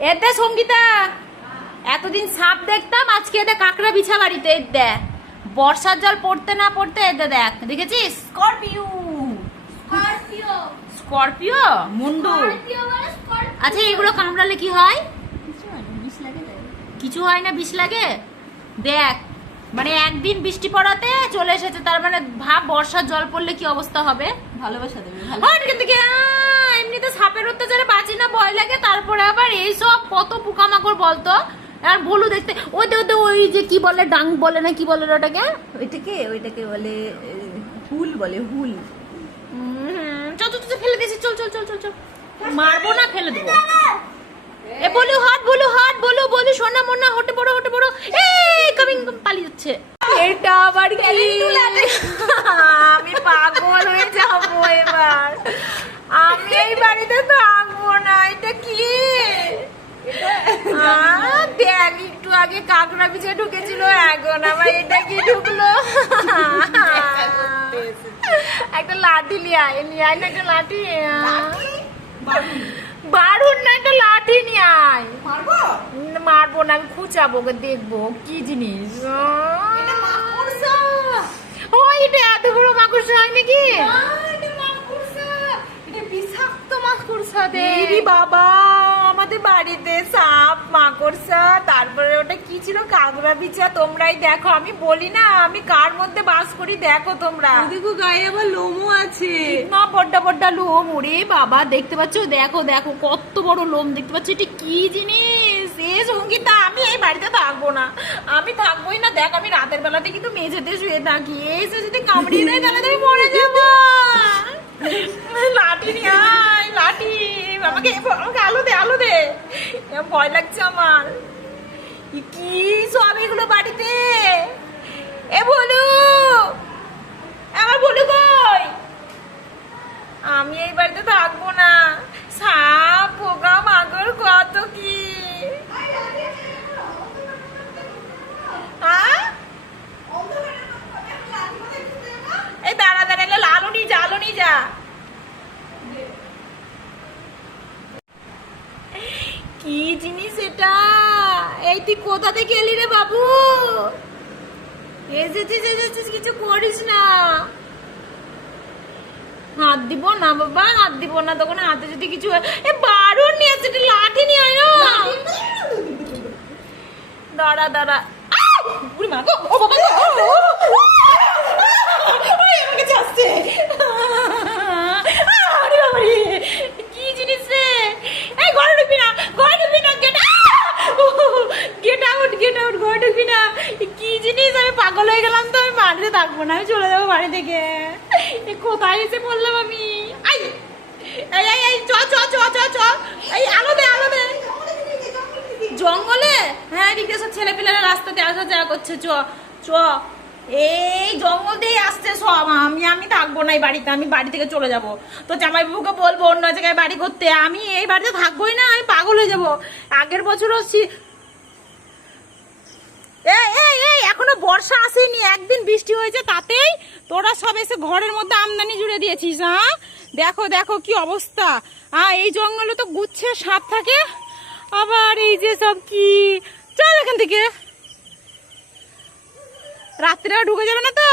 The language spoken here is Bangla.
এতে সঙ্গীতা এতদিন সাপ দেখতাম আজকে এতে কাঁকড়া বিছা বাড়িতে এর দেখ বর্ষার জল পড়তে না পড়তে এতে দেখ দেখেছিস? স্করপিও। স্করপিও। স্করপিও? মুন্ডু। মানে আচ্ছা এগুলো কামড়ালে কি হয়? কিছু হয় না বিষ লাগে তাই। কিছু হয় না বিষ লাগে? দেখ মানে একদিন বৃষ্টি পড়াতে চলে এসেছে তার মানে ভাব বর্ষার জল পড়লে কি অবস্থা হবে? ভালোবাসা দেবে এমনিতে সাপের অত্যাচারে বাঁচি কত পোকামাকড় বলতো? আর বলু দেখতে ওই তো ওই যে কি বলে ডাং বলে না কি বলে ওটাকে? ওইটাকে ওইটাকে বলে হুল বলে হুল। চল চল চল ফেলে দিয়েছি চল চল চল চল চল। মারবো না ফেলে দেবো। এ বলু হাট বলু হাট বলু বলু সোনা মোনা হটে পড়ো হটে পড়ো এই কামিং পালিয়ে যাচ্ছে। এটা আবার কি? আমি পাগল হয়ে যাব এবার। আমি এই বাড়িতে থাকব না এটা কি আহ, দেখ একটু আগে কাকড়া পিছিয়ে ঢুকেছিল এখন আবার এটা কি ঢুকলো? একটা লাঠি লিয়ে আয় নিয়ে আয় না একটা লাঠি? বারুন না একটা লাঠি নিয়ে আয় মারবো না আমি খুঁচাবো ওকে দেখব কি জিনিস। ও এটা এত বড় মাকড়সা হয় নাকি? বিষাক্ত মাকড়সা দে। বাবা আমাদের বাড়িতে সাপ মাকড়সা তারপরে ছিল কাগড়া বিছা তোমরাই দেখো। আমি বলি না আমি কার মধ্যে বাস করি দেখো তোমরা। দেখো গায়ে আবার লোমও আছে। না বড্ডা বড্ডা লোম ওরে বাবা দেখতে পাচ্ছ? দেখো দেখো কত বড় লোম দেখতে পাচ্ছ। এটা কি জিনিস? এ সঙ্গীতা আমি এই বাড়িতে থাকব না। আমি থাকবোই না। দেখ আমি রাতের বেলাতে কিন্তু মেঝেতে শুয়ে থাকি। এসে যদি কামড়িয়ে দেয় তাহলে তো আমি মরে যাব। লাঠি নিয়ে আয় লাঠি। আমাকে আমাকে আলো দে আলো দে। ভয় লাগছে আমার। কি সব বাড়িতে? এ বলু, আমার বলু কই? আমি এই বাড়িতে থাকব না। সাপ, পোকা কত কি? হ্যাঁ? এই দাঁড়া দাঁড়া, এলে, লালু নি যা আলো নি যা। কি জিনিস এটা? এই তুই কোথা থেকে এলি রে বাবু এসেছিস এসেছিস কিছু করিস না হাত দিব না বাবা হাত দিব না তখন হাতে যদি কিছু হয়- এ বারণ নিয়ে আসছে একটা লাঠি নিয়ে আয় দাঁড়া দাঁড়া! মা গো, ও বাবা ও, ও, ও। আরে বাবা রে, কি জিনিস রে এই ঘরে ঢুকবি না ঘরে ঢুকবি না get get out get out ঘরে ঢুকবি না এ কি জিনিস আমি পাগল হয়ে গেলাম তো, আমি বাড়িতে থাকব না, আমি চলে যাব বাড়ি থেকে। কোথায় এসে পড়লাম আমি? এই এই চ চ চ চ চ। এই আলো দে জঙ্গলে? হ্যাঁ এদিকে সব ছেলে পেলেরা রাস্তাতে আসা যাওয়া করছে, চ চ। এই জঙ্গল দিয়ে আসছে সব। আমি আমি থাকব না এই বাড়িতে, আমি বাড়ি থেকে চলে যাব। তো জামাইবাবুকে বলব অন্য জায়গায় বাড়ি করতে আমি এই বাড়িতে থাকবোই না, আমি পাগল হয়ে যাব। আগের বছরও শি- এই এই এই এখনও বর্ষা আসেনি, একদিন বৃষ্টি হয়েছে তাতেই তোরা সব এসে ঘরের মধ্যে আমদানি জুড়ে দিয়েছিস হ্যাঁ? দেখো দেখো কি অবস্থা। হ্যাঁ এই জঙ্গলে তো গুচ্ছের সাপ থাকে। আবার এই যে সব কি? চল এখান থেকে। রাত্রে ঢুকে যাবে না তো?